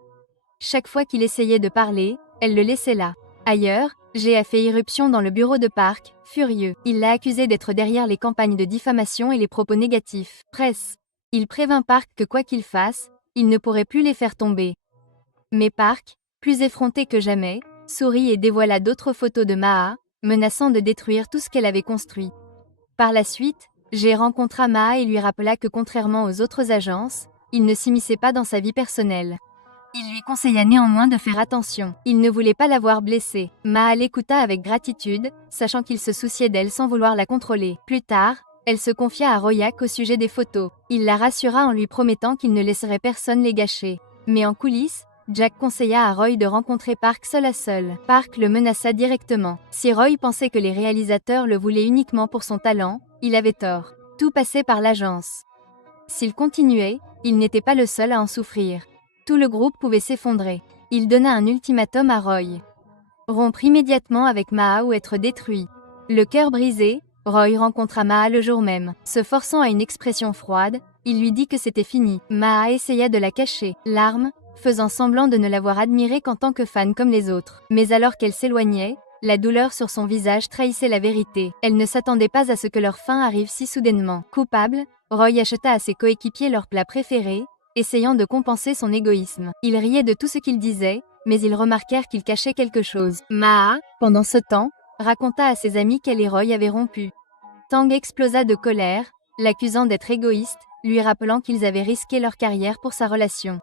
Chaque fois qu'il essayait de parler, elle le laissait là. Ailleurs, G a fait irruption dans le bureau de Park, furieux. Il l'a accusé d'être derrière les campagnes de diffamation et les propos négatifs. Presse. Il prévint Park que quoi qu'il fasse, il ne pourrait plus les faire tomber. Mais Park, plus effronté que jamais, sourit et dévoila d'autres photos de Maa, menaçant de détruire tout ce qu'elle avait construit. Par la suite, G rencontra Maa et lui rappela que contrairement aux autres agences, il ne s'immisçait pas dans sa vie personnelle. Il lui conseilla néanmoins de faire attention. Il ne voulait pas la voir blessée. Maa l'écouta avec gratitude, sachant qu'il se souciait d'elle sans vouloir la contrôler. Plus tard, elle se confia à Royak au sujet des photos. Il la rassura en lui promettant qu'il ne laisserait personne les gâcher. Mais en coulisses, Jack conseilla à Roy de rencontrer Park seul à seul. Park le menaça directement. Si Roy pensait que les réalisateurs le voulaient uniquement pour son talent, il avait tort. Tout passait par l'agence. S'il continuait, il n'était pas le seul à en souffrir. Tout le groupe pouvait s'effondrer. Il donna un ultimatum à Roy. Rompre immédiatement avec Maa ou être détruit. Le cœur brisé, Roy rencontra Maa le jour même. Se forçant à une expression froide, il lui dit que c'était fini. Maa essaya de la cacher, larmes, faisant semblant de ne l'avoir admirée qu'en tant que fan comme les autres. Mais alors qu'elle s'éloignait, la douleur sur son visage trahissait la vérité. Elle ne s'attendait pas à ce que leur fin arrive si soudainement. Coupable, Roy acheta à ses coéquipiers leur plat préféré, essayant de compenser son égoïsme. Ils riaient de tout ce qu'il disait, mais ils remarquèrent qu'il cachait quelque chose. Maa, pendant ce temps, raconta à ses amis qu'elle et Roy avaient rompu. Tang explosa de colère, l'accusant d'être égoïste, lui rappelant qu'ils avaient risqué leur carrière pour sa relation.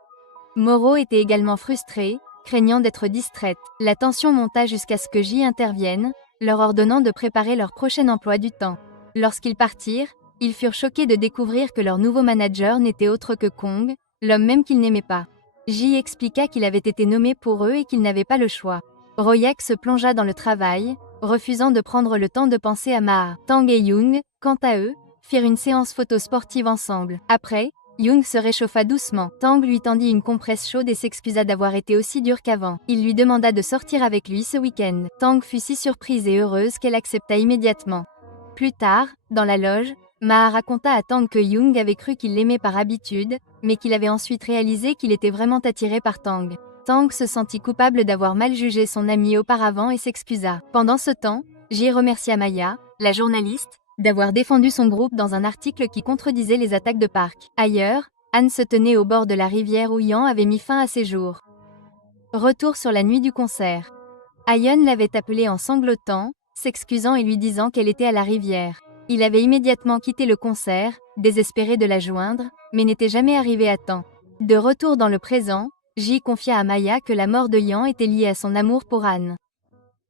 Moro était également frustrée, craignant d'être distraite. La tension monta jusqu'à ce que J intervienne, leur ordonnant de préparer leur prochain emploi du temps. Lorsqu'ils partirent, ils furent choqués de découvrir que leur nouveau manager n'était autre que Kong, l'homme même qu'ils n'aimaient pas. J expliqua qu'il avait été nommé pour eux et qu'ils n'avaient pas le choix. Royak se plongea dans le travail, refusant de prendre le temps de penser à Maa. Tang et Young, quant à eux, firent une séance photo sportive ensemble. Après, Young se réchauffa doucement. Tang lui tendit une compresse chaude et s'excusa d'avoir été aussi dur qu'avant. Il lui demanda de sortir avec lui ce week-end. Tang fut si surprise et heureuse qu'elle accepta immédiatement. Plus tard, dans la loge, Maa raconta à Tang que Young avait cru qu'il l'aimait par habitude, mais qu'il avait ensuite réalisé qu'il était vraiment attiré par Tang. Tang se sentit coupable d'avoir mal jugé son ami auparavant et s'excusa. Pendant ce temps, J remercia Maya, la journaliste, d'avoir défendu son groupe dans un article qui contredisait les attaques de Park. Ailleurs, Anne se tenait au bord de la rivière où Yan avait mis fin à ses jours. Retour sur la nuit du concert. Ayeon l'avait appelée en sanglotant, s'excusant et lui disant qu'elle était à la rivière. Il avait immédiatement quitté le concert, désespéré de la joindre, mais n'était jamais arrivé à temps. De retour dans le présent, Ji confia à Maya que la mort de Yan était liée à son amour pour Anne.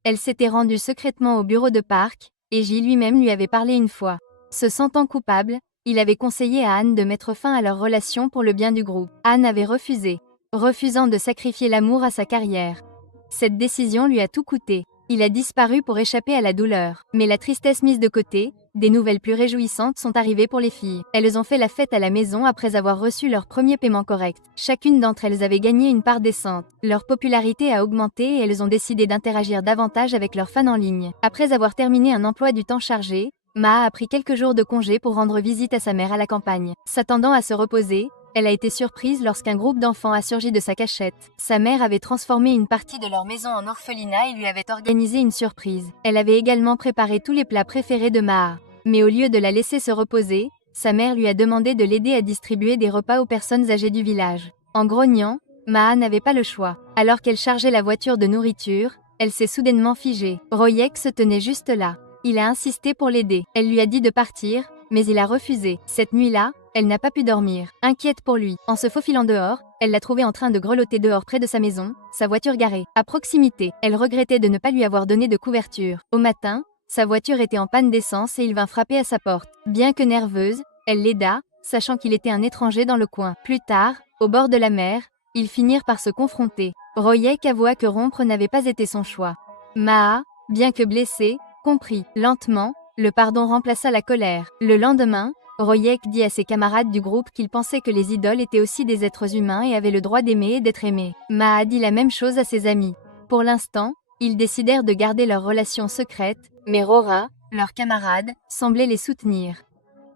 Elle s'était rendue secrètement au bureau de Park, et Ji lui-même lui avait parlé une fois. Se sentant coupable, il avait conseillé à Anne de mettre fin à leur relation pour le bien du groupe. Anne avait refusé, refusant de sacrifier l'amour à sa carrière. Cette décision lui a tout coûté. Il a disparu pour échapper à la douleur. Mais la tristesse mise de côté, des nouvelles plus réjouissantes sont arrivées pour les filles. Elles ont fait la fête à la maison après avoir reçu leur premier paiement correct. Chacune d'entre elles avait gagné une part décente. Leur popularité a augmenté et elles ont décidé d'interagir davantage avec leurs fans en ligne. Après avoir terminé un emploi du temps chargé, Maa a pris quelques jours de congé pour rendre visite à sa mère à la campagne. S'attendant à se reposer, elle a été surprise lorsqu'un groupe d'enfants a surgi de sa cachette. Sa mère avait transformé une partie de leur maison en orphelinat et lui avait organisé une surprise. Elle avait également préparé tous les plats préférés de Maa. Mais au lieu de la laisser se reposer, sa mère lui a demandé de l'aider à distribuer des repas aux personnes âgées du village. En grognant, Maa n'avait pas le choix. Alors qu'elle chargeait la voiture de nourriture, elle s'est soudainement figée. Royek se tenait juste là. Il a insisté pour l'aider. Elle lui a dit de partir, mais il a refusé. Cette nuit-là, elle n'a pas pu dormir, inquiète pour lui. En se faufilant dehors, elle l'a trouvé en train de grelotter dehors près de sa maison, sa voiture garée. À proximité, elle regrettait de ne pas lui avoir donné de couverture. Au matin, sa voiture était en panne d'essence et il vint frapper à sa porte. Bien que nerveuse, elle l'aida, sachant qu'il était un étranger dans le coin. Plus tard, au bord de la mer, ils finirent par se confronter. Royek avoua que rompre n'avait pas été son choix. Maa, bien que blessée, comprit. Lentement, le pardon remplaça la colère. Le lendemain, Royek dit à ses camarades du groupe qu'il pensait que les idoles étaient aussi des êtres humains et avaient le droit d'aimer et d'être aimés. Maa dit la même chose à ses amis. Pour l'instant, ils décidèrent de garder leur relation secrète, mais Rora, leur camarade, semblait les soutenir.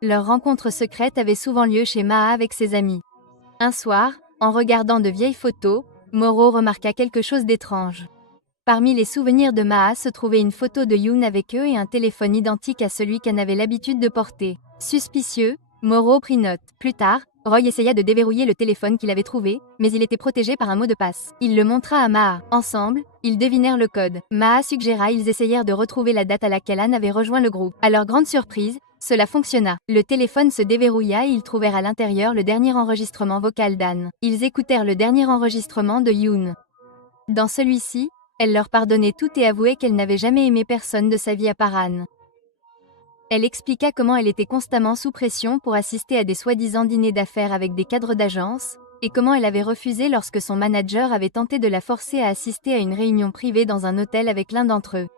Leur rencontre secrète avait souvent lieu chez Maa avec ses amis. Un soir, en regardant de vieilles photos, Moro remarqua quelque chose d'étrange. Parmi les souvenirs de Maa se trouvait une photo de Yoon avec eux et un téléphone identique à celui qu'Anne avait l'habitude de porter. Suspicieux, Moro prit note. Plus tard, Roy essaya de déverrouiller le téléphone qu'il avait trouvé, mais il était protégé par un mot de passe. Il le montra à Maa. Ensemble, ils devinèrent le code. Maa suggéra ils essayèrent de retrouver la date à laquelle Anne avait rejoint le groupe. À leur grande surprise, cela fonctionna. Le téléphone se déverrouilla et ils trouvèrent à l'intérieur le dernier enregistrement vocal d'Anne. Ils écoutèrent le dernier enregistrement de Yoon. Dans celui-ci, elle leur pardonnait tout et avouait qu'elle n'avait jamais aimé personne de sa vie à part Anne. Elle expliqua comment elle était constamment sous pression pour assister à des soi-disant dîners d'affaires avec des cadres d'agence, et comment elle avait refusé lorsque son manager avait tenté de la forcer à assister à une réunion privée dans un hôtel avec l'un d'entre eux.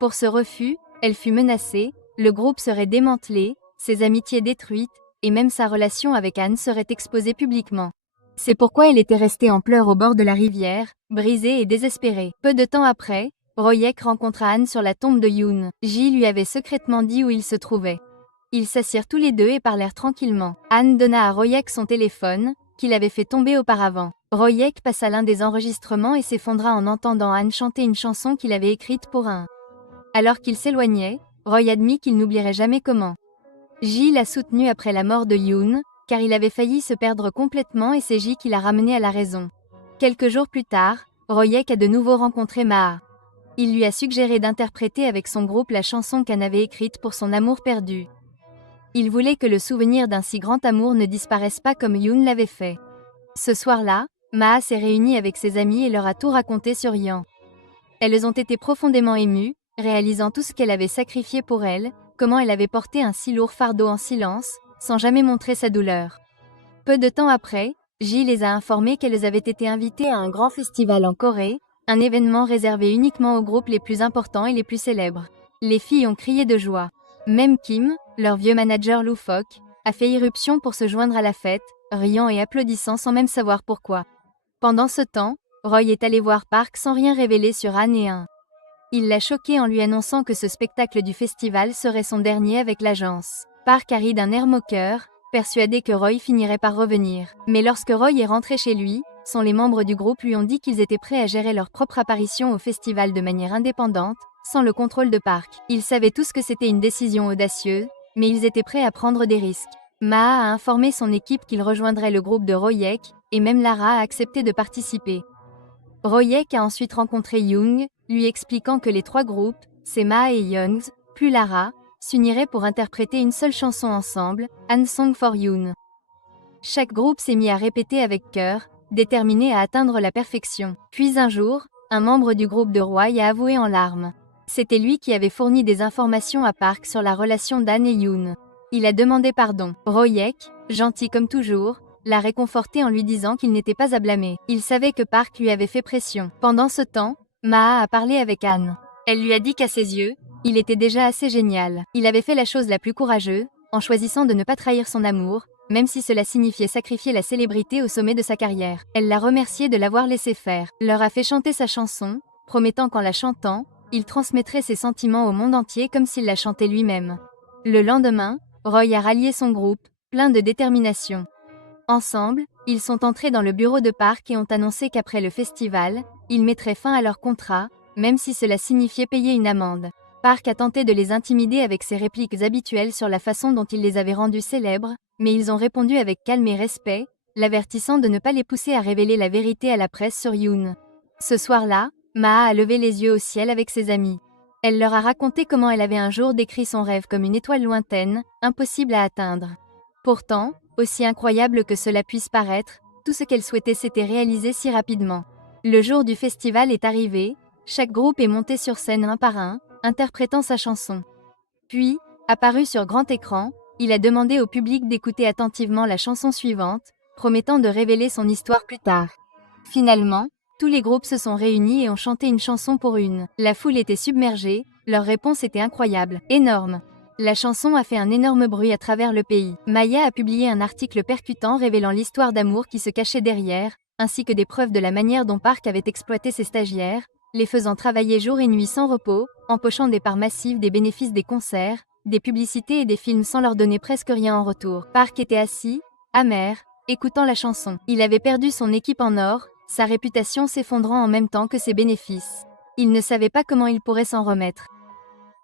Pour ce refus, elle fut menacée, le groupe serait démantelé, ses amitiés détruites, et même sa relation avec Anne serait exposée publiquement. C'est pourquoi elle était restée en pleurs au bord de la rivière, brisée et désespérée. Peu de temps après, Royek rencontra Anne sur la tombe de Yoon. Ji lui avait secrètement dit où il se trouvait. Ils s'assirent tous les deux et parlèrent tranquillement. Anne donna à Royek son téléphone, qu'il avait fait tomber auparavant. Royek passa l'un des enregistrements et s'effondra en entendant Anne chanter une chanson qu'il avait écrite pour un. Alors qu'il s'éloignait, Roy admit qu'il n'oublierait jamais comment. Ji l'a soutenu après la mort de Yoon, car il avait failli se perdre complètement et c'est Ji qui l'a ramené à la raison. Quelques jours plus tard, Royek a de nouveau rencontré Maa. Il lui a suggéré d'interpréter avec son groupe la chanson qu'Anne avait écrite pour son amour perdu. Il voulait que le souvenir d'un si grand amour ne disparaisse pas comme Yoon l'avait fait. Ce soir-là, Maa s'est réunie avec ses amis et leur a tout raconté sur Yan. Elles ont été profondément émues, réalisant tout ce qu'elle avait sacrifié pour elle, comment elle avait porté un si lourd fardeau en silence, sans jamais montrer sa douleur. Peu de temps après, Ji les a informées qu'elles avaient été invitées à un grand festival en Corée, un événement réservé uniquement aux groupes les plus importants et les plus célèbres. Les filles ont crié de joie. Même Kim, leur vieux manager loufoque, a fait irruption pour se joindre à la fête, riant et applaudissant sans même savoir pourquoi. Pendant ce temps, Roy est allé voir Park sans rien révéler sur Anne et un. Il l'a choqué en lui annonçant que ce spectacle du festival serait son dernier avec l'agence. Park a ri d'un air moqueur, persuadé que Roy finirait par revenir. Mais lorsque Roy est rentré chez lui, les membres du groupe lui ont dit qu'ils étaient prêts à gérer leur propre apparition au festival de manière indépendante, sans le contrôle de Park. Ils savaient tous que c'était une décision audacieuse, mais ils étaient prêts à prendre des risques. Maa a informé son équipe qu'il rejoindrait le groupe de Royek, et même Lara a accepté de participer. Royek a ensuite rencontré Young, lui expliquant que les trois groupes, c'est Maa et Youngs, plus Lara, s'unirait pour interpréter une seule chanson ensemble, An Song for Yoon. Chaque groupe s'est mis à répéter avec cœur, déterminé à atteindre la perfection. Puis un jour, un membre du groupe de Roy a avoué en larmes. C'était lui qui avait fourni des informations à Park sur la relation d'An et Yoon. Il a demandé pardon. Royek, gentil comme toujours, l'a réconforté en lui disant qu'il n'était pas à blâmer. Il savait que Park lui avait fait pression. Pendant ce temps, Maa a parlé avec Anne. Elle lui a dit qu'à ses yeux, il était déjà assez génial. Il avait fait la chose la plus courageuse, en choisissant de ne pas trahir son amour, même si cela signifiait sacrifier la célébrité au sommet de sa carrière. Elle l'a remercié de l'avoir laissé faire. Leur a fait chanter sa chanson, promettant qu'en la chantant, il transmettrait ses sentiments au monde entier comme s'il la chantait lui-même. Le lendemain, Roy a rallié son groupe, plein de détermination. Ensemble, ils sont entrés dans le bureau de Park et ont annoncé qu'après le festival, ils mettraient fin à leur contrat, même si cela signifiait payer une amende. Park a tenté de les intimider avec ses répliques habituelles sur la façon dont il les avait rendus célèbres, mais ils ont répondu avec calme et respect, l'avertissant de ne pas les pousser à révéler la vérité à la presse sur Yoon. Ce soir-là, Maa a levé les yeux au ciel avec ses amis. Elle leur a raconté comment elle avait un jour décrit son rêve comme une étoile lointaine, impossible à atteindre. Pourtant, aussi incroyable que cela puisse paraître, tout ce qu'elle souhaitait s'était réalisé si rapidement. Le jour du festival est arrivé, chaque groupe est monté sur scène un par un, interprétant sa chanson. Puis, apparu sur grand écran, il a demandé au public d'écouter attentivement la chanson suivante, promettant de révéler son histoire plus tard. Finalement, tous les groupes se sont réunis et ont chanté une chanson pour une. La foule était submergée, leur réponse était incroyable, énorme. La chanson a fait un énorme bruit à travers le pays. Maya a publié un article percutant révélant l'histoire d'amour qui se cachait derrière, ainsi que des preuves de la manière dont Park avait exploité ses stagiaires, les faisant travailler jour et nuit sans repos, empochant des parts massives des bénéfices des concerts, des publicités et des films sans leur donner presque rien en retour. Park était assis, amer, écoutant la chanson. Il avait perdu son équipe en or, sa réputation s'effondrant en même temps que ses bénéfices. Il ne savait pas comment il pourrait s'en remettre.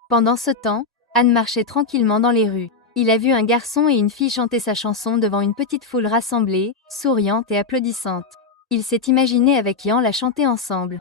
Pendant ce temps, Anne marchait tranquillement dans les rues. Il a vu un garçon et une fille chanter sa chanson devant une petite foule rassemblée, souriante et applaudissante. Il s'est imaginé avec Yan la chanter ensemble.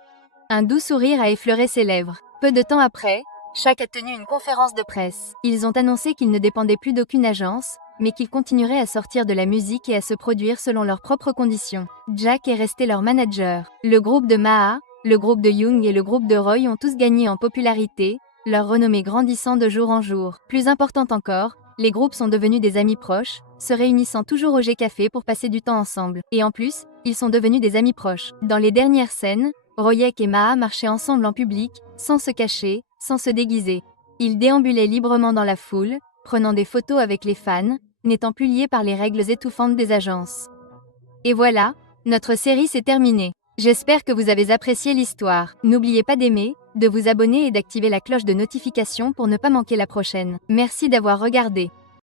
Un doux sourire a effleuré ses lèvres. Peu de temps après, Shaq a tenu une conférence de presse. Ils ont annoncé qu'ils ne dépendaient plus d'aucune agence, mais qu'ils continueraient à sortir de la musique et à se produire selon leurs propres conditions. Jack est resté leur manager. Le groupe de Maa, le groupe de Young et le groupe de Roy ont tous gagné en popularité, leur renommée grandissant de jour en jour. Plus important encore, les groupes sont devenus des amis proches, se réunissant toujours au G-Café pour passer du temps ensemble. Et en plus, ils sont devenus des amis proches. Dans les dernières scènes, Royek et Maa marchaient ensemble en public, sans se cacher, sans se déguiser. Ils déambulaient librement dans la foule, prenant des photos avec les fans, n'étant plus liés par les règles étouffantes des agences. Et voilà, notre série s'est terminée. J'espère que vous avez apprécié l'histoire. N'oubliez pas d'aimer, de vous abonner et d'activer la cloche de notification pour ne pas manquer la prochaine. Merci d'avoir regardé.